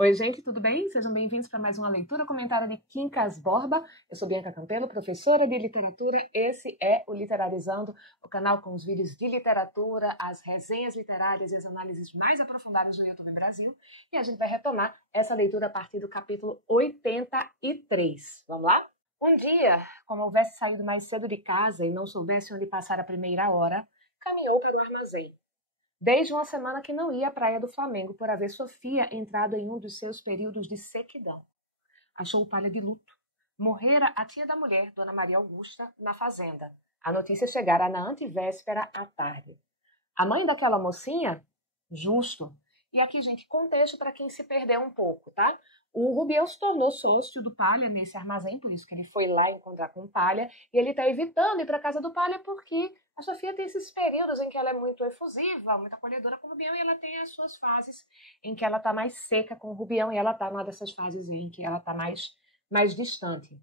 Oi, gente, tudo bem? Sejam bem-vindos para mais uma leitura comentária de Quincas Borba. Eu sou Bianca Campelo, professora de literatura. Esse é o Literalizando, o canal com os vídeos de literatura, as resenhas literárias e as análises mais aprofundadas do YouTube Brasil. E a gente vai retomar essa leitura a partir do capítulo 83. Vamos lá? Um dia, como houvesse saído mais cedo de casa e não soubesse onde passar a primeira hora, caminhou para o armazém. Desde uma semana que não ia à Praia do Flamengo por haver Sofia entrado em um dos seus períodos de sequidão. Achou o Palha de luto. Morrera a tia da mulher, Dona Maria Augusta, na fazenda. A notícia chegara na antevéspera à tarde. A mãe daquela mocinha? Justo. E aqui, gente, contexto para quem se perdeu um pouco, tá? O Rubião se tornou sócio do Palha nesse armazém, por isso que ele foi lá encontrar com o Palha, e ele está evitando ir para a casa do Palha porque a Sofia tem esses períodos em que ela é muito efusiva, muito acolhedora com o Rubião, e ela tem as suas fases em que ela está mais seca com o Rubião, e ela está numa dessas fases em que ela está mais distante.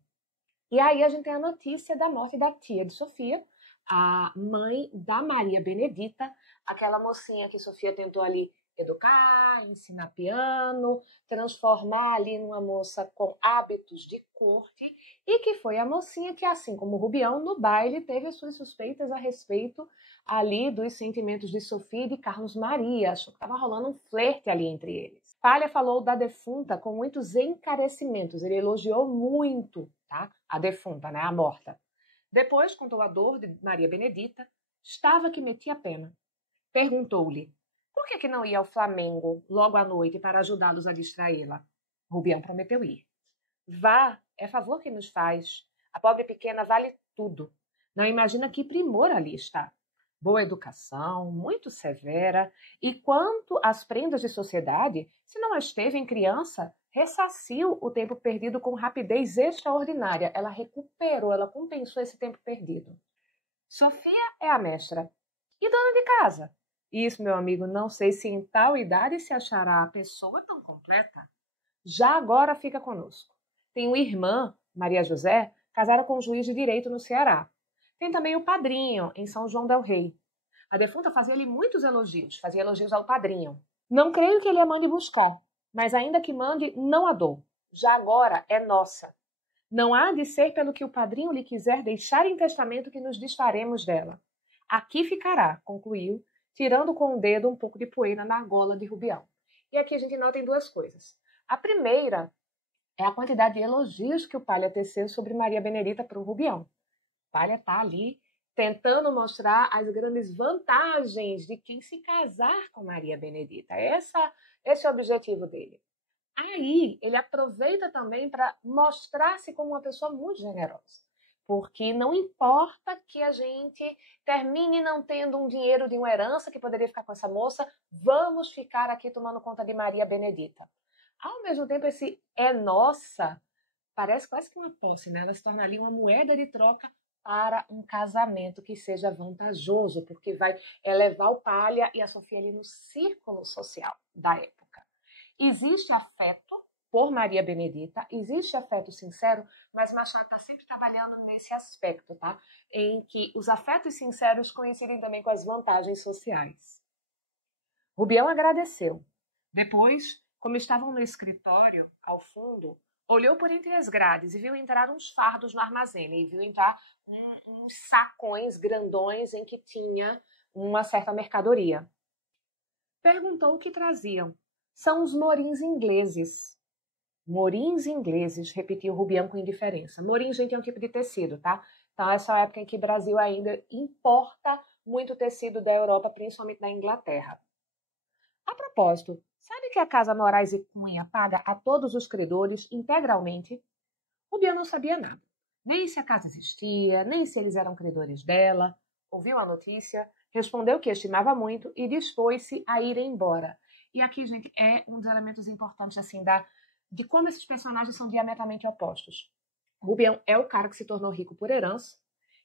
E aí a gente tem a notícia da morte da tia de Sofia, a mãe da Maria Benedita, aquela mocinha que Sofia tentou ali educar, ensinar piano, transformar ali numa moça com hábitos de corte, e que foi a mocinha que, assim como o Rubião, no baile teve as suas suspeitas a respeito ali dos sentimentos de Sofia e de Carlos Maria. Achou que estava rolando um flerte ali entre eles. Palha falou da defunta com muitos encarecimentos, ele elogiou muito, tá? A defunta, né? A morta. Depois contou a dor de Maria Benedita, estava que metia a pena. Perguntou-lhe: por que não ia ao Flamengo logo à noite para ajudá-los a distraí-la? Rubião prometeu ir. Vá, é favor que nos faz. A pobre pequena vale tudo. Não imagina que primor ali está. Boa educação, muito severa. E quanto às prendas de sociedade, se não as teve em criança, ressarciu o tempo perdido com rapidez extraordinária. Ela recuperou, ela compensou esse tempo perdido. Sofia é a mestra. E dona de casa? Isso, meu amigo, não sei se em tal idade se achará a pessoa tão completa. Já agora fica conosco. Tem uma irmã, Maria José, casada com um juiz de direito no Ceará. Tem também o padrinho, em São João del Rei. A defunta fazia-lhe muitos elogios, fazia elogios ao padrinho. Não creio que ele a mande buscar, mas ainda que mande, não a dou. Já agora é nossa. Não há de ser pelo que o padrinho lhe quiser deixar em testamento que nos desfaremos dela. Aqui ficará, concluiu, tirando com o dedo um pouco de poeira na gola de Rubião. E aqui a gente nota em duas coisas. A primeira é a quantidade de elogios que o Palha teceu sobre Maria Benedita para o Rubião. O Palha está ali tentando mostrar as grandes vantagens de quem se casar com Maria Benedita. Esse é o objetivo dele. Aí ele aproveita também para mostrar-se como uma pessoa muito generosa. Porque não importa que a gente termine não tendo um dinheiro de uma herança que poderia ficar com essa moça, vamos ficar aqui tomando conta de Maria Benedita. Ao mesmo tempo, esse é nossa parece quase que uma posse, né? Ela se torna ali uma moeda de troca para um casamento que seja vantajoso, porque vai elevar o Palha e a Sofia ali no círculo social da época. Existe afeto por Maria Benedita, existe afeto sincero, mas Machado está sempre trabalhando nesse aspecto, tá? Em que os afetos sinceros coincidem também com as vantagens sociais. Rubião agradeceu. Depois, como estavam no escritório, ao fundo, olhou por entre as grades e viu entrar uns fardos no armazém, e viu entrar uns sacões grandões em que tinha uma certa mercadoria. Perguntou o que traziam. São os morins ingleses. Morins ingleses, repetiu Rubião com indiferença. Morim, gente, é um tipo de tecido, tá? Então, essa é a época em que o Brasil ainda importa muito tecido da Europa, principalmente da Inglaterra. A propósito, sabe que a Casa Moraes e Cunha paga a todos os credores integralmente? Rubião não sabia nada. Nem se a casa existia, nem se eles eram credores dela. Ouviu a notícia, respondeu que estimava muito e dispôs-se a ir embora. E aqui, gente, é um dos elementos importantes, assim, de como esses personagens são diametralmente opostos. Rubião é o cara que se tornou rico por herança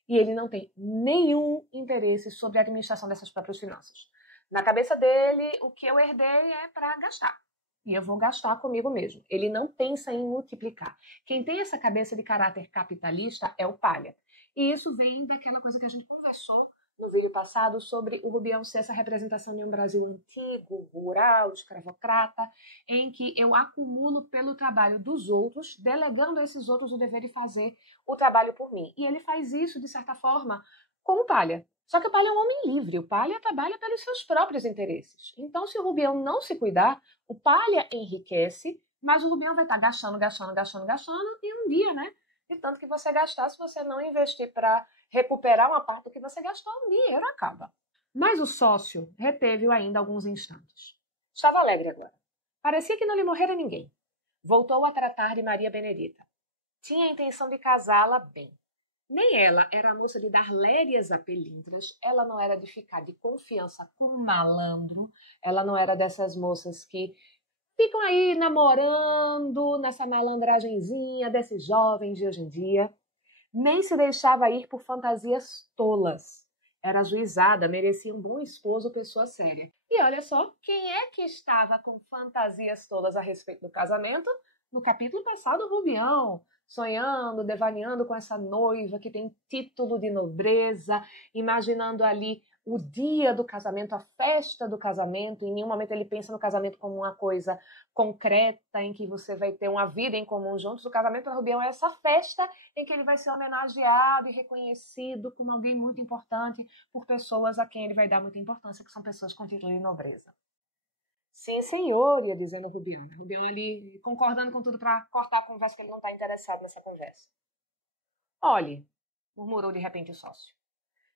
e ele não tem nenhum interesse sobre a administração dessas próprias finanças. Na cabeça dele, o que eu herdei é para gastar. E eu vou gastar comigo mesmo. Ele não pensa em multiplicar. Quem tem essa cabeça de caráter capitalista é o Palha. E isso vem daquela coisa que a gente conversou no vídeo passado sobre o Rubião ser essa representação de um Brasil antigo, rural, escravocrata, em que eu acumulo pelo trabalho dos outros, delegando a esses outros o dever de fazer o trabalho por mim. E ele faz isso, de certa forma, como Palha. Só que o Palha é um homem livre, o Palha trabalha pelos seus próprios interesses. Então, se o Rubião não se cuidar, o Palha enriquece, mas o Rubião vai estar gastando, e um dia, né? De tanto que você gastar, se você não investir para recuperar uma parte do que você gastou, o dinheiro acaba. Mas o sócio reteve-o ainda alguns instantes. Estava alegre agora. Parecia que não lhe morrera ninguém. Voltou a tratar de Maria Benedita. Tinha a intenção de casá-la bem. Nem ela era a moça de dar lérias a pelintras, ela não era de ficar de confiança com um malandro, ela não era dessas moças que ficam aí namorando nessa malandragenzinha desses jovens de hoje em dia. Nem se deixava ir por fantasias tolas. Era ajuizada, merecia um bom esposo, pessoa séria. E olha só, quem é que estava com fantasias tolas a respeito do casamento? No capítulo passado, o Rubião, sonhando, devaneando com essa noiva que tem título de nobreza, imaginando ali o dia do casamento, a festa do casamento. Em nenhum momento ele pensa no casamento como uma coisa concreta, em que você vai ter uma vida em comum juntos. O casamento do Rubião é essa festa em que ele vai ser homenageado e reconhecido como alguém muito importante por pessoas a quem ele vai dar muita importância, que são pessoas com título de nobreza. Sim, senhor, ia dizendo o Rubião. O Rubião ali concordando com tudo para cortar a conversa, que ele não está interessado nessa conversa. Olhe, murmurou de repente o sócio.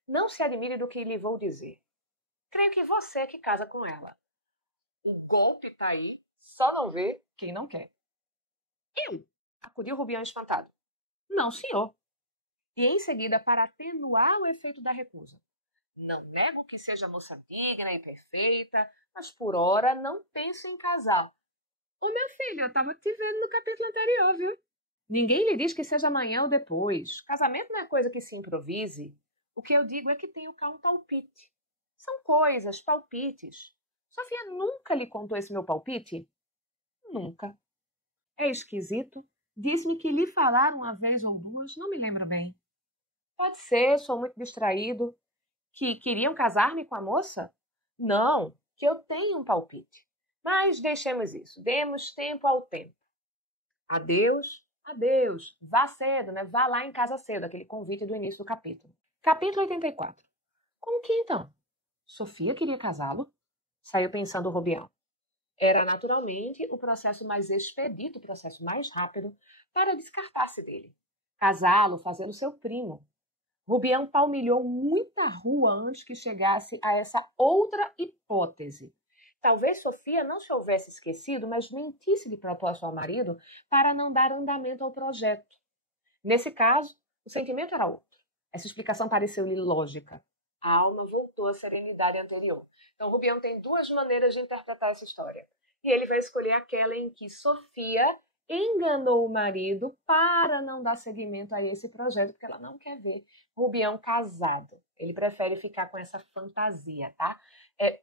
Não se admire do que lhe vou dizer. Creio que você é que casa com ela. O golpe tá aí, só não vê quem não quer. Eu? Acudiu o Rubião espantado. Não, senhor. E em seguida, para atenuar o efeito da recusa. Não nego que seja moça digna e perfeita, mas por hora não penso em casar. Ô meu filho, eu estava te vendo no capítulo anterior, viu? Ninguém lhe diz que seja amanhã ou depois. Casamento não é coisa que se improvise. O que eu digo é que tenho cá um palpite. São coisas, palpites. Sofia nunca lhe contou esse meu palpite? Nunca. É esquisito. Diz-me que lhe falaram uma vez ou duas, não me lembro bem. Pode ser, sou muito distraído. Que queriam casar-me com a moça? Não, que eu tenho um palpite. Mas deixemos isso, demos tempo ao tempo. Adeus, adeus. Vá cedo, né? Vá lá em casa cedo, aquele convite do início do capítulo. Capítulo 84. Como que então? Sofia queria casá-lo? Saiu pensando o Rubião. Era naturalmente o processo mais expedito, o processo mais rápido para descartar-se dele. Casá-lo, fazê-lo seu primo. Rubião palmilhou muita rua antes que chegasse a essa outra hipótese. Talvez Sofia não se houvesse esquecido, mas mentisse de propósito ao marido para não dar andamento ao projeto. Nesse caso, o sentimento era outro. Essa explicação pareceu-lhe lógica. A alma voltou à serenidade anterior. Então, Rubião tem duas maneiras de interpretar essa história. E ele vai escolher aquela em que Sofia enganou o marido para não dar seguimento a esse projeto, porque ela não quer ver Rubião casado. Ele prefere ficar com essa fantasia, tá?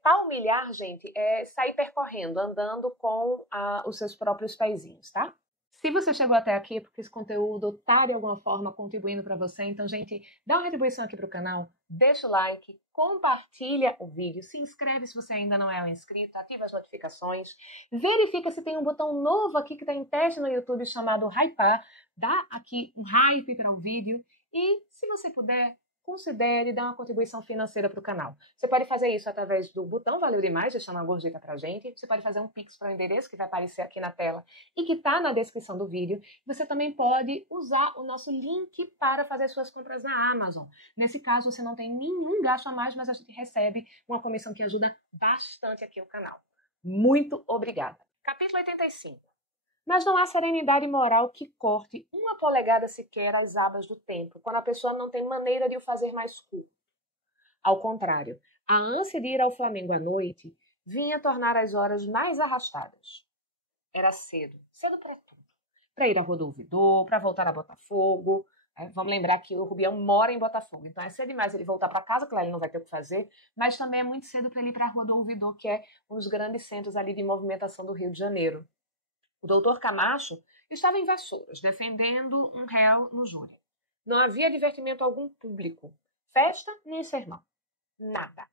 Palmilhar, gente, é sair percorrendo, andando com os seus próprios pezinhos, tá? Se você chegou até aqui é porque esse conteúdo está de alguma forma contribuindo para você, então, gente, dá uma retribuição aqui para o canal, deixa o like, compartilha o vídeo, se inscreve se você ainda não é um inscrito, ativa as notificações, verifica se tem um botão novo aqui que está em teste no YouTube chamado Hypar, dá aqui um hype para o vídeo e, se você puder, considere dar uma contribuição financeira para o canal. Você pode fazer isso através do botão Valeu Demais, deixando uma gorjeta para a gente. Você pode fazer um Pix para o endereço que vai aparecer aqui na tela e que está na descrição do vídeo. Você também pode usar o nosso link para fazer suas compras na Amazon. Nesse caso, você não tem nenhum gasto a mais, mas a gente recebe uma comissão que ajuda bastante aqui o canal. Muito obrigada. Capítulo 85. Mas não há serenidade moral que corte uma polegada sequer as abas do tempo, quando a pessoa não tem maneira de o fazer mais curto. Ao contrário, a ânsia de ir ao Flamengo à noite vinha tornar as horas mais arrastadas. Era cedo, cedo para tudo. Para ir a Rua do Ouvidor, para voltar a Botafogo. Vamos lembrar que o Rubião mora em Botafogo, então é cedo demais ele voltar para casa, claro, ele não vai ter o que fazer, mas também é muito cedo para ele ir para a Rua do Ouvidor, que é um dos grandes centros ali de movimentação do Rio de Janeiro. O doutor Camacho estava em Vassouras, defendendo um réu no júri. Não havia divertimento algum público, festa nem sermão. Nada.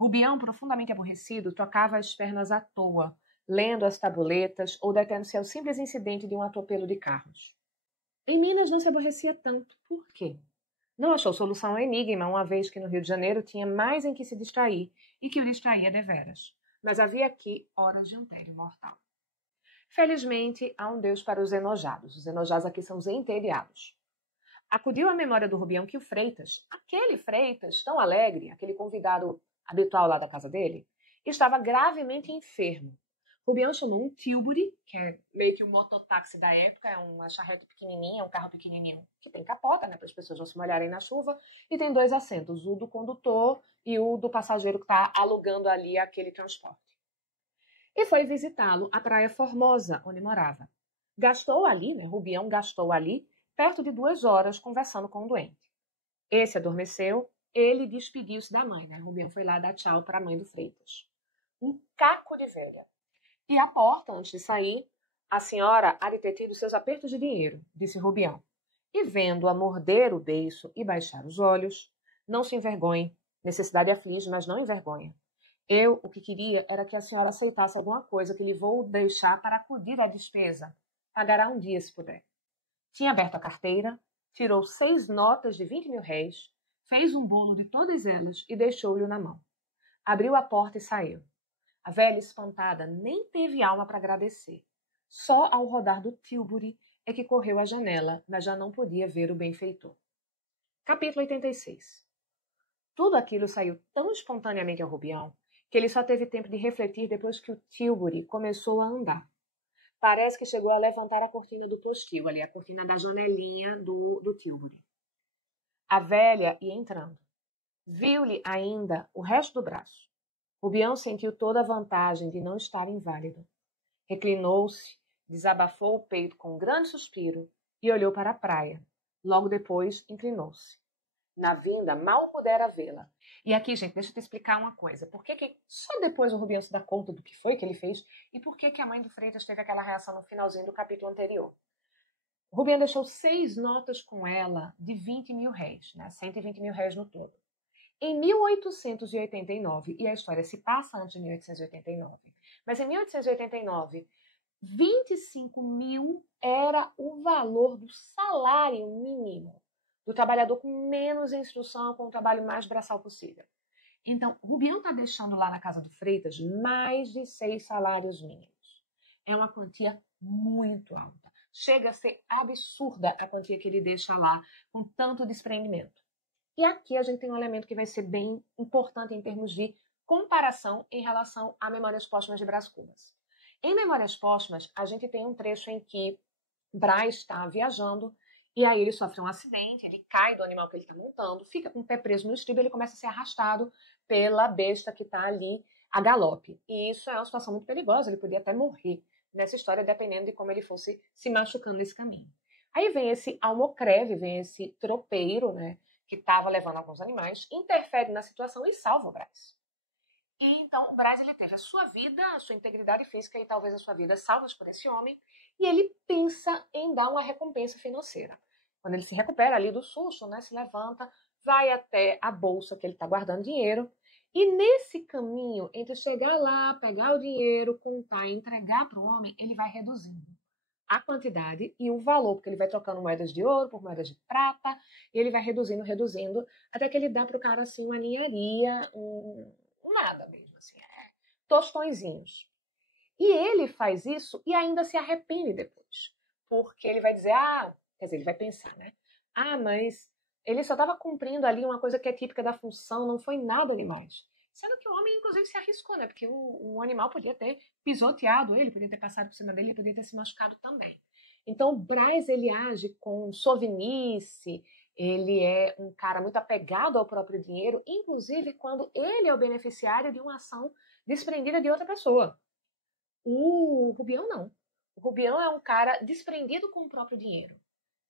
Rubião, profundamente aborrecido, tocava as pernas à toa, lendo as tabuletas ou detendo-se ao simples incidente de um atropelo de carros. Em Minas não se aborrecia tanto. Por quê? Não achou solução ao enigma, uma vez que no Rio de Janeiro tinha mais em que se distrair e que o distraía deveras. Mas havia aqui horas de um tédio mortal. Felizmente, há um Deus para os enojados. Os enojados aqui são os entediados. Acudiu à memória do Rubião que o Freitas, aquele Freitas tão alegre, aquele convidado habitual lá da casa dele, estava gravemente enfermo. Rubião chamou um Tilbury, que é meio que um mototáxi da época, é uma charrete pequenininha, um carro pequenininho que tem capota, né, para as pessoas não se molharem na chuva, e tem 2 assentos, o do condutor e o do passageiro que está alugando ali aquele transporte. E foi visitá-lo à Praia Formosa, onde morava. Gastou ali, né, Rubião gastou ali, perto de 2 horas conversando com o doente. Esse adormeceu, ele despediu-se da mãe, né? Rubião foi lá dar tchau para a mãe do Freitas. Um caco de velha. E à porta, antes de sair, a senhora há de ter tido seus apertos de dinheiro, disse Rubião. E vendo-a morder o beiço e baixar os olhos, não se envergonhe, necessidade aflige, mas não envergonha. Eu, o que queria era que a senhora aceitasse alguma coisa que lhe vou deixar para acudir à despesa. Pagará um dia, se puder. Tinha aberto a carteira, tirou 6 notas de 20.000 réis, fez um bolo de todas elas e deixou-lhe na mão. Abriu a porta e saiu. A velha, espantada, nem teve alma para agradecer. Só ao rodar do Tilbury é que correu à janela, mas já não podia ver o benfeitor. Capítulo 86. Tudo aquilo saiu tão espontaneamente ao Rubião que ele só teve tempo de refletir depois que o Tilbury começou a andar. Parece que chegou a levantar a cortina do postil, ali, a cortina da janelinha do Tilbury. A velha ia entrando. Viu-lhe ainda o resto do braço. Rubião sentiu toda a vantagem de não estar inválido. Reclinou-se, desabafou o peito com um grande suspiro e olhou para a praia. Logo depois, inclinou-se. Na vinda, mal pudera vê-la. E aqui, gente, deixa eu te explicar uma coisa. Por que só depois o Rubião se dá conta do que foi que ele fez e por que a mãe do Freitas teve aquela reação no finalzinho do capítulo anterior? O Rubião deixou 6 notas com ela de 20.000 réis, né? 120.000 réis no todo. Em 1889, e a história se passa antes de 1889, mas em 1889, 25.000 era o valor do salário mínimo do trabalhador com menos instrução, com o trabalho mais braçal possível. Então, Rubião está deixando lá na casa do Freitas mais de 6 salários mínimos. É uma quantia muito alta. Chega a ser absurda a quantia que ele deixa lá, com tanto desprendimento. E aqui a gente tem um elemento que vai ser bem importante em termos de comparação em relação a Memórias Póstumas de Brás Cubas. Em Memórias Póstumas, a gente tem um trecho em que Brás está viajando e aí ele sofre um acidente, ele cai do animal que ele está montando, fica com o pé preso no estribo e ele começa a ser arrastado pela besta que está ali a galope. E isso é uma situação muito perigosa, ele podia até morrer nessa história, dependendo de como ele fosse se machucando nesse caminho. Aí vem esse almocreve, vem esse tropeiro, né, que estava levando alguns animais, interfere na situação e salva o Brás. E então o Brás ele teve a sua vida, a sua integridade física e talvez a sua vida salvas por esse homem, e ele pensa em dar uma recompensa financeira. Quando ele se recupera ali do susto, né, se levanta, vai até a bolsa que ele está guardando dinheiro, e nesse caminho, entre chegar lá, pegar o dinheiro, contar e entregar para o homem, ele vai reduzindo a quantidade e o valor, porque ele vai trocando moedas de ouro por moedas de prata, e ele vai reduzindo, até que ele dá para o cara assim uma ninharia, nada mesmo, assim, tostõezinhos. E ele faz isso e ainda se arrepende depois, porque ele vai dizer, quer dizer, ele vai pensar, né? Mas ele só estava cumprindo ali uma coisa que é típica da função, não foi nada demais. Sendo que o homem, inclusive, se arriscou, né? Porque o animal podia ter pisoteado ele, podia ter passado por cima dele, podia ter se machucado também. Então, o Brás, ele age com sovinice, ele é um cara muito apegado ao próprio dinheiro, inclusive quando ele é o beneficiário de uma ação desprendida de outra pessoa. O Rubião não. O Rubião é um cara desprendido com o próprio dinheiro.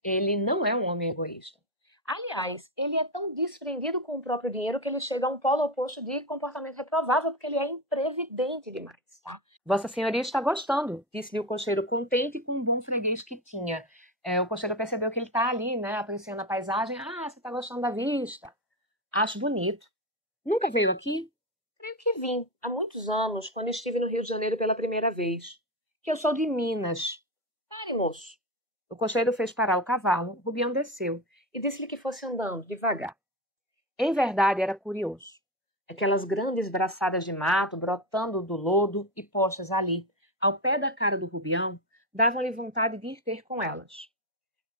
Ele não é um homem egoísta. Aliás, ele é tão desprendido com o próprio dinheiro que ele chega a um polo oposto de comportamento reprovável, porque ele é imprevidente demais, tá? Vossa Senhoria está gostando, disse-lhe o cocheiro, contente com o bom freguês que tinha. O cocheiro percebeu que ele está ali, né, apreciando a paisagem. Você está gostando da vista? Acho bonito. Nunca veio aqui? Creio que vim, há muitos anos, quando estive no Rio de Janeiro pela primeira vez. Que eu sou de Minas. Pare, moço. O cocheiro fez parar o cavalo, Rubião desceu e disse-lhe que fosse andando, devagar. Em verdade, era curioso. Aquelas grandes braçadas de mato brotando do lodo e postas ali, ao pé da cara do Rubião, davam-lhe vontade de ir ter com elas.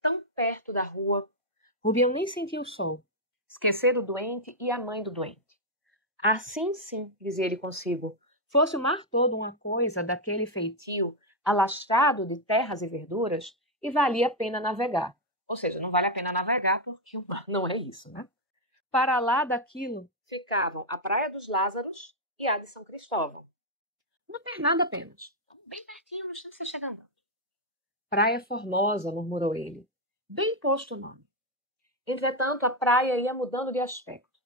Tão perto da rua, Rubião nem sentiu o sol. Esquecer o doente e a mãe do doente. Assim sim, dizia ele consigo, fosse o mar todo uma coisa daquele feitio alastrado de terras e verduras, e valia a pena navegar. Ou seja, não vale a pena navegar porque o mar não é isso, né? Para lá daquilo ficavam a Praia dos Lázaros e a de São Cristóvão. Uma pernada apenas, bem pertinho, no instante você chega andando. Praia Formosa, murmurou ele. Bem posto o nome. Entretanto, a praia ia mudando de aspecto.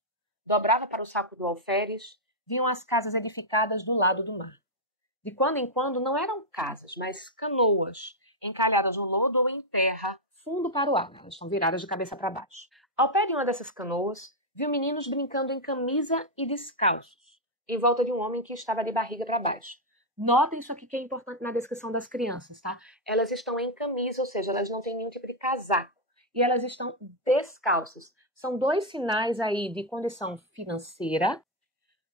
Dobrava para o saco do alferes, vinham as casas edificadas do lado do mar. De quando em quando não eram casas, mas canoas, encalhadas no lodo ou em terra, fundo para o ar. Elas estão viradas de cabeça para baixo. Ao pé de uma dessas canoas, viu meninos brincando em camisa e descalços, em volta de um homem que estava de barriga para baixo. Notem isso aqui que é importante na descrição das crianças, tá? Elas estão em camisa, ou seja, elas não têm nenhum tipo de casaco. E elas estão descalças. São dois sinais aí de condição financeira.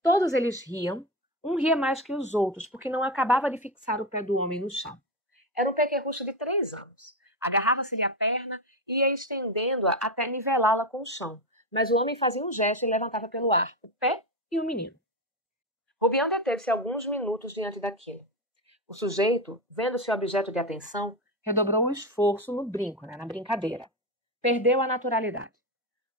Todos eles riam. Um ria mais que os outros, porque não acabava de fixar o pé do homem no chão. Era um pequerrucho de 3 anos. Agarrava-se-lhe a perna e ia estendendo-a até nivelá-la com o chão. Mas o homem fazia um gesto e levantava pelo ar o pé e o menino. Rubião deteve-se alguns minutos diante daquilo. O sujeito, vendo seu objeto de atenção, redobrou o esforço no brinco, na brincadeira. Perdeu a naturalidade.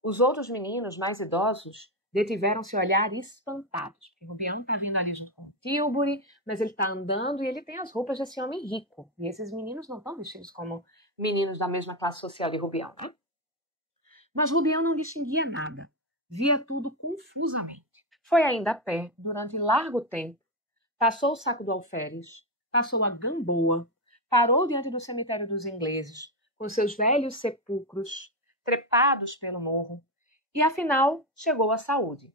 Os outros meninos, mais idosos, detiveram-se a olhar espantados, porque Rubião está vindo ali junto com o Tilbury, mas ele está andando e ele tem as roupas desse homem rico. E esses meninos não estão vestidos como meninos da mesma classe social de Rubião, né? Mas Rubião não distinguia nada. Via tudo confusamente. Foi ainda a pé, durante largo tempo, passou o saco do alferes, passou a Gamboa, parou diante do cemitério dos ingleses, com seus velhos sepulcros trepados pelo morro, e afinal chegou à Saúde.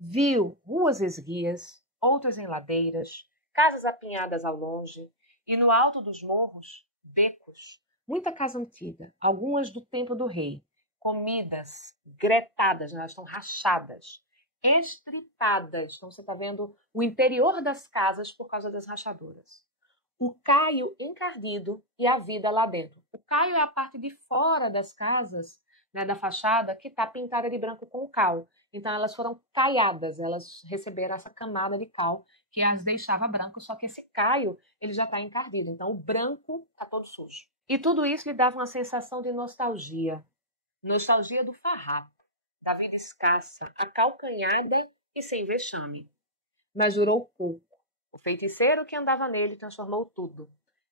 Viu ruas esguias, outras em ladeiras, casas apinhadas ao longe, e no alto dos morros, becos, muita casa antiga, algumas do tempo do rei, comidas, gretadas, elas estão rachadas, estripadas. Então você está vendo o interior das casas por causa das rachaduras. O caio encardido e a vida lá dentro. O caio é a parte de fora das casas, né, da fachada, que está pintada de branco com cal. Então elas foram caiadas, elas receberam essa camada de cal que as deixava branco, só que esse caio ele já está encardido. Então o branco está todo sujo. E tudo isso lhe dava uma sensação de nostalgia. Nostalgia do farrapo, da vida escassa, acalcanhada e sem vexame. Mas durou pouco. O feiticeiro que andava nele transformou tudo.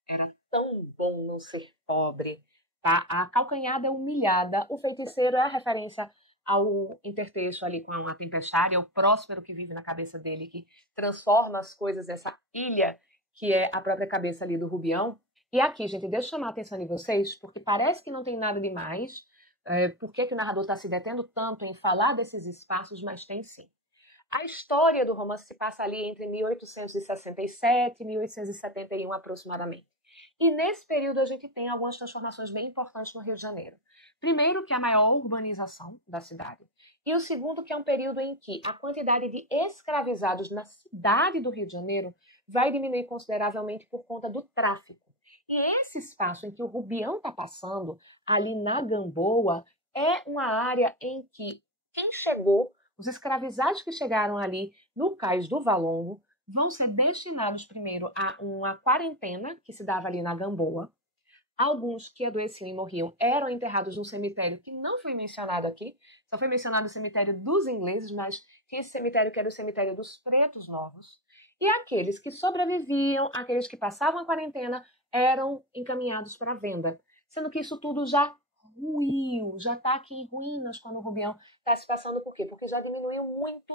Era tão bom não ser pobre. Tá? A calcanhada é humilhada. O feiticeiro é a referência ao intertexto ali com a tempestade, ao próspero que vive na cabeça dele, que transforma as coisas, essa ilha que é a própria cabeça ali do Rubião. E aqui, gente, deixa eu chamar a atenção de vocês, porque parece que não tem nada demais. Por que o narrador está se detendo tanto em falar desses espaços, mas tem sim. A história do romance se passa ali entre 1867 e 1871 aproximadamente. E nesse período a gente tem algumas transformações bem importantes no Rio de Janeiro. Primeiro, que é a maior urbanização da cidade. E o segundo, que é um período em que a quantidade de escravizados na cidade do Rio de Janeiro vai diminuir consideravelmente por conta do tráfico. E esse espaço em que o Rubião está passando, ali na Gamboa, é uma área em que quem chegou, os escravizados que chegaram ali no Cais do Valongo, vão ser destinados primeiro a uma quarentena que se dava ali na Gamboa. Alguns que adoeciam e morriam eram enterrados num cemitério que não foi mencionado aqui, só foi mencionado o cemitério dos ingleses, mas tinha esse cemitério que era o cemitério dos pretos novos. E aqueles que sobreviviam, aqueles que passavam a quarentena, eram encaminhados para a venda. Sendo que isso tudo já ruiu, já está aqui em ruínas quando o Rubião está se passando. Por quê? Porque já diminuiu muito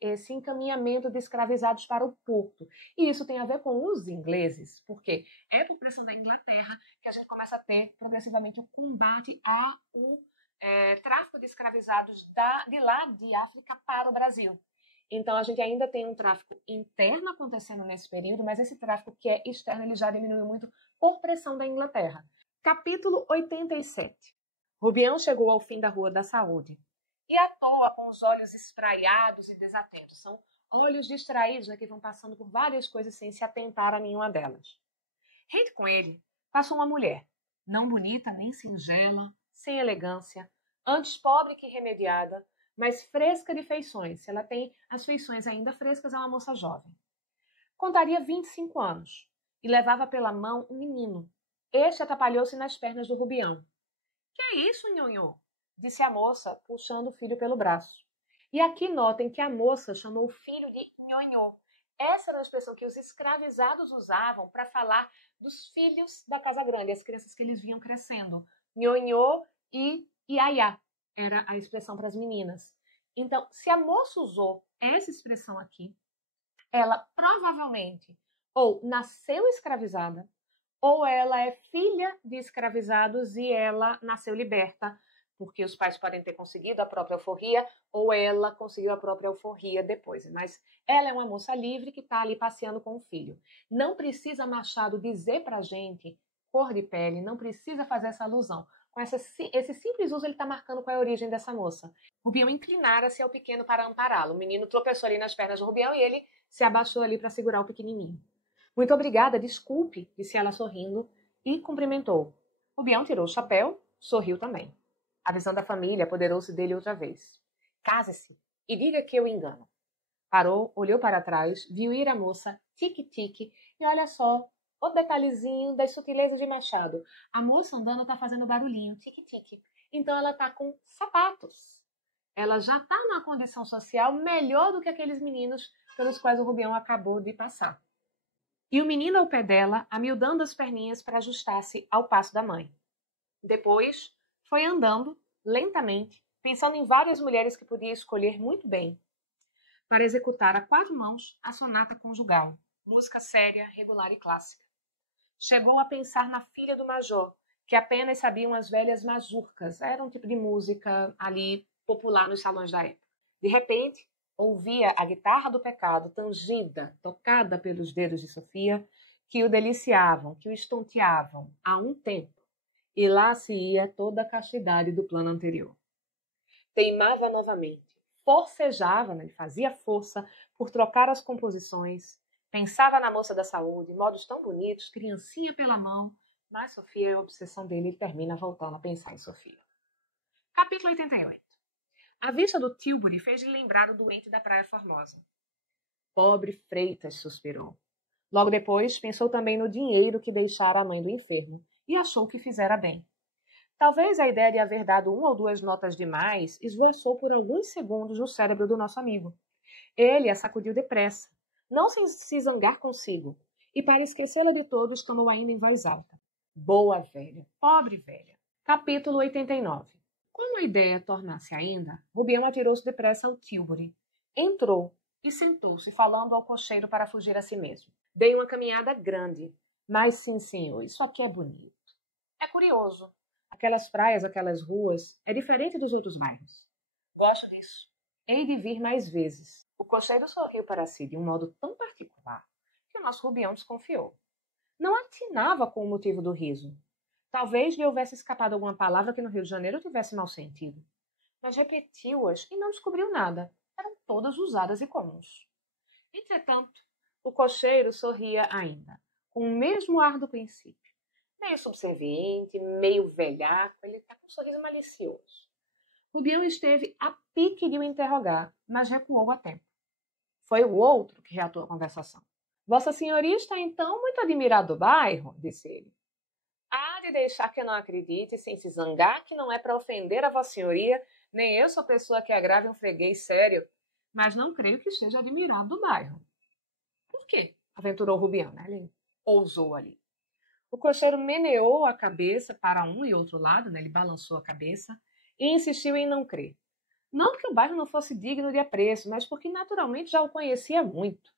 esse encaminhamento de escravizados para o porto. E isso tem a ver com os ingleses, porque é por pressão da Inglaterra que a gente começa a ter progressivamente o combate ao tráfico de escravizados de lá de África para o Brasil. Então, a gente ainda tem um tráfico interno acontecendo nesse período, mas esse tráfico que é externo, ele já diminuiu muito por pressão da Inglaterra. Capítulo 87. Rubião chegou ao fim da Rua da Saúde. E à toa, com os olhos espraiados e desatentos. São olhos distraídos, né, que vão passando por várias coisas sem se atentar a nenhuma delas. Rente com ele, passou uma mulher, não bonita nem singela, sem elegância, antes pobre que remediada, mas fresca de feições. Se ela tem as feições ainda frescas, é uma moça jovem. Contaria 25 anos e levava pela mão um menino. Este atrapalhou-se nas pernas do Rubião. Que é isso, nhonhô? Disse a moça, puxando o filho pelo braço. E aqui notem que a moça chamou o filho de nhonhô. Essa era a expressão que os escravizados usavam para falar dos filhos da Casa Grande, as crianças que eles viam crescendo. Nhonhô e iaiá era a expressão para as meninas. Então, se a moça usou essa expressão aqui, ela provavelmente ou nasceu escravizada, ou ela é filha de escravizados e ela nasceu liberta, porque os pais podem ter conseguido a própria alforria, ou ela conseguiu a própria alforria depois. Mas ela é uma moça livre que está ali passeando com o filho. Não precisa Machado dizer para a gente cor de pele, não precisa fazer essa alusão. Com esse simples uso, ele está marcando qual é a origem dessa moça. Rubião inclinara-se ao pequeno para ampará-lo. O menino tropeçou ali nas pernas do Rubião e ele se abaixou ali para segurar o pequenininho. Muito obrigada, desculpe, disse ela sorrindo e cumprimentou. Rubião tirou o chapéu, sorriu também. A visão da família apoderou-se dele outra vez. Case-se e diga que eu engano. Parou, olhou para trás, viu ir a moça, tique-tique, e olha só, o detalhezinho das sutilezas de Machado. A moça andando está fazendo barulhinho, tique-tique. Então ela está com sapatos. Ela já está numa condição social melhor do que aqueles meninos pelos quais o Rubião acabou de passar. E o menino ao pé dela, amiudando as perninhas para ajustar-se ao passo da mãe. Depois, foi andando, lentamente, pensando em várias mulheres que podia escolher muito bem, para executar a 4 mãos a sonata conjugal, música séria, regular e clássica. Chegou a pensar na filha do major, que apenas sabiam as velhas mazurcas, era um tipo de música ali popular nos salões da época. De repente, ouvia a guitarra do pecado tangida, tocada pelos dedos de Sofia, que o deliciavam, que o estonteavam há um tempo. E lá se ia toda a castidade do plano anterior. Teimava novamente, forcejava, né? Ele fazia força por trocar as composições, pensava na moça da saúde, modos tão bonitos, criancinha pela mão, mas Sofia é a obsessão dele e termina voltando a pensar em Sofia. Capítulo 88. A vista do Tilbury fez-lhe lembrar o doente da Praia Formosa. Pobre Freitas, suspirou. Logo depois, pensou também no dinheiro que deixara a mãe do enfermo, e achou que fizera bem. Talvez a ideia de haver dado 1 ou 2 notas demais esvoaçou por alguns segundos no cérebro do nosso amigo. Ele a sacudiu depressa, não sem se zangar consigo, e para esquecê-la de todo exclamou ainda em voz alta. Boa velha, pobre velha. Capítulo 89. Como a ideia tornasse ainda, Rubião atirou-se depressa ao Tilbury. Entrou e sentou-se, falando ao cocheiro para fugir a si mesmo. Dei uma caminhada grande, mas sim, senhor, isso aqui é bonito. É curioso. Aquelas praias, aquelas ruas, é diferente dos outros bairros. Gosto disso. Hei de vir mais vezes. O cocheiro sorriu para si de um modo tão particular que o nosso Rubião desconfiou. Não atinava com o motivo do riso. Talvez lhe houvesse escapado alguma palavra que no Rio de Janeiro tivesse mau sentido. Mas repetiu-as e não descobriu nada. Eram todas usadas e comuns. Entretanto, o cocheiro sorria ainda, com o mesmo ar do princípio. Meio subserviente, meio velhaco, ele está com um sorriso malicioso. Rubião esteve a pique de o interrogar, mas recuou a tempo. Foi o outro que reatou a conversação. Vossa Senhoria está então muito admirado do bairro, disse ele. Há de deixar que eu não acredite, sem se zangar, que não é para ofender a Vossa Senhoria, nem eu sou pessoa que agrave um freguês sério, mas não creio que esteja admirado do bairro. Por quê? Aventurou Rubião, né? Ele ousou ali. O cocheiro meneou a cabeça para um e outro lado, né? Ele balançou a cabeça e insistiu em não crer. Não porque o bairro não fosse digno de apreço, mas porque naturalmente já o conhecia muito.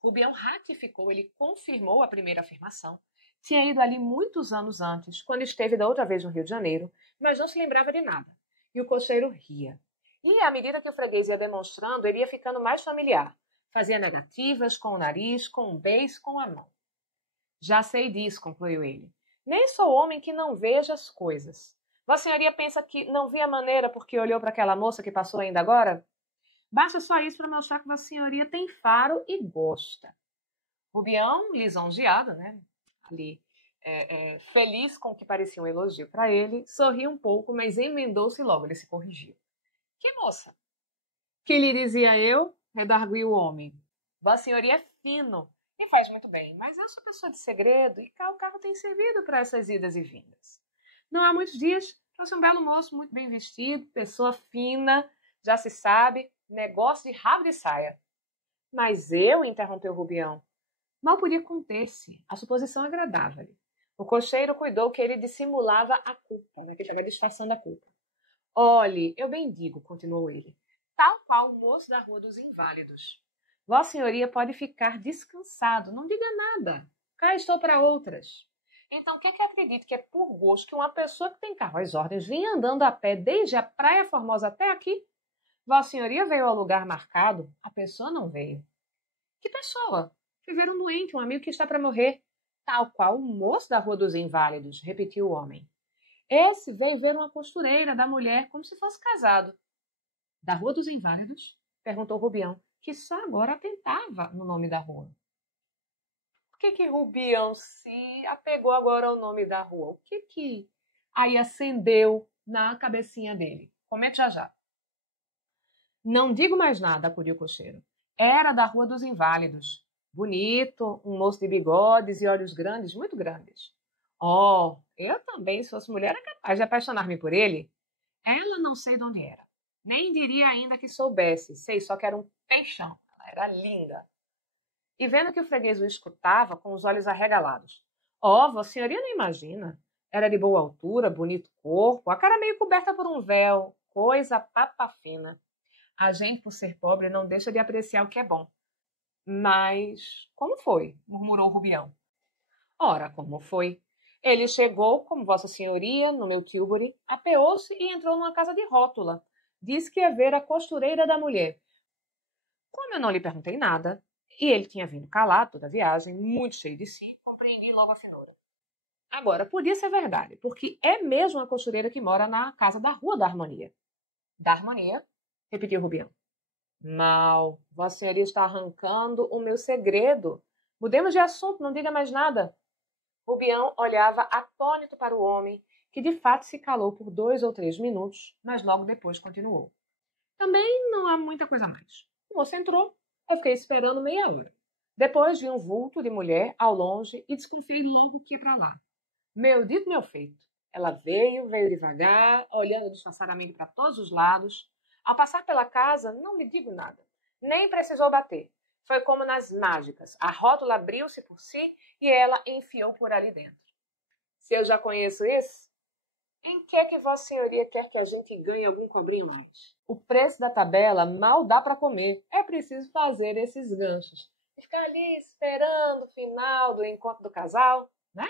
Rubião ratificou, ele confirmou a primeira afirmação. Tinha ido ali muitos anos antes, quando esteve da outra vez no Rio de Janeiro, mas não se lembrava de nada. E o cocheiro ria. E, à medida que o freguês ia demonstrando, ele ia ficando mais familiar. Fazia negativas com o nariz, com um beijo, com a mão. Já sei disso, concluiu ele. Nem sou homem que não veja as coisas. Vossa Senhoria pensa que não vi a maneira porque olhou para aquela moça que passou ainda agora? Basta só isso para mostrar que Vossa Senhoria tem faro e gosta. Rubião, lisonjeado, né? Ali, feliz com o que parecia um elogio para ele, sorriu um pouco, mas emendou-se logo, ele se corrigiu. Que moça? Que lhe dizia eu? Redarguiu o homem. Vossa Senhoria é fino e faz muito bem, mas eu sou pessoa de segredo e cá o carro tem servido para essas idas e vindas. Não há muitos dias, trouxe um belo moço muito bem vestido, pessoa fina, já se sabe, negócio de rabo de saia. Mas eu, interrompeu Rubião, mal podia conter-se, a suposição agradava-lhe. O cocheiro cuidou que ele dissimulava a culpa, né, que estava disfarçando a culpa. Olhe, eu bem digo, continuou ele, tal qual o moço da Rua dos Inválidos. Vossa Senhoria pode ficar descansado, não diga nada. Cá estou para outras. Então, o que é que acredito que é por gosto que uma pessoa que tem carro às ordens vinha andando a pé desde a Praia Formosa até aqui? Vossa Senhoria veio ao lugar marcado, a pessoa não veio. Que pessoa? Fui ver um doente, um amigo que está para morrer. Tal qual o moço da Rua dos Inválidos, repetiu o homem. Esse veio ver uma costureira da mulher como se fosse casado. Da Rua dos Inválidos? Perguntou Rubião, que só agora atentava no nome da rua. Por que Rubião se apegou agora ao nome da rua? O que aí acendeu na cabecinha dele? Comente já já. Não digo mais nada, acudiu o cocheiro. Era da Rua dos Inválidos. Bonito, um moço de bigodes e olhos grandes, muito grandes. Oh, eu também, se fosse mulher, era capaz de apaixonar-me por ele. Ela não sei de onde era. Nem diria ainda que soubesse. Sei só que era um peixão. Ela era linda. E vendo que o freguês o escutava, com os olhos arregalados. Oh, Vossa Senhoria não imagina. Era de boa altura, bonito corpo, a cara meio coberta por um véu. Coisa papa fina. A gente, por ser pobre, não deixa de apreciar o que é bom. Mas como foi? Murmurou Rubião. Ora, como foi? Ele chegou, como Vossa Senhoria, no meu Tilbury, apeou-se e entrou numa casa de rótula. Disse que ia ver a costureira da mulher. Como eu não lhe perguntei nada, e ele tinha vindo calado toda a viagem, muito cheio de si, compreendi logo a finura. Agora, podia ser verdade, porque é mesmo a costureira que mora na casa da Rua da Harmonia. Da Harmonia? Repetiu Rubião. Mal, Vossa Senhoria está arrancando o meu segredo. Mudemos de assunto, não diga mais nada. Rubião olhava atônito para o homem, que de fato se calou por 2 ou 3 minutos, mas logo depois continuou. Também não há muita coisa mais. O moço entrou, eu fiquei esperando meia hora. Depois vi um vulto de mulher ao longe e desconfiei logo que ia para lá. Meu dito, meu feito. Ela veio devagar, olhando disfarçadamente para todos os lados. Ao passar pela casa, não lhe digo nada. Nem precisou bater. Foi como nas mágicas. A rótula abriu-se por si e ela enfiou por ali dentro. Se eu já conheço isso, em que é que Vossa Senhoria quer que a gente ganhe algum cobrinho mais? O preço da tabela mal dá para comer. É preciso fazer esses ganchos. E ficar ali esperando o final do encontro do casal, né?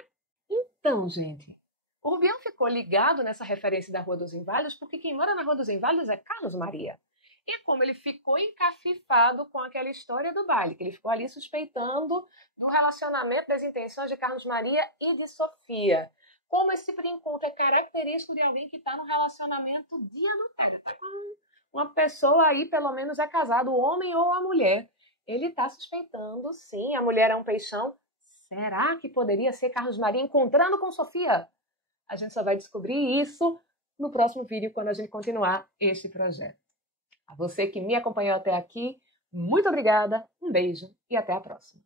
Então, gente, o Rubião ficou ligado nessa referência da Rua dos Inválidos porque quem mora na Rua dos Inválidos é Carlos Maria. E como ele ficou encafifado com aquela história do baile, que ele ficou ali suspeitando do relacionamento, das intenções de Carlos Maria e de Sofia. Como esse encontro é característico de alguém que está no relacionamento dia do tempo. Uma pessoa aí, pelo menos, é casada, o homem ou a mulher. Ele está suspeitando, sim, a mulher é um peixão. Será que poderia ser Carlos Maria encontrando com Sofia? A gente só vai descobrir isso no próximo vídeo, quando a gente continuar este projeto. A você que me acompanhou até aqui, muito obrigada, um beijo e até a próxima.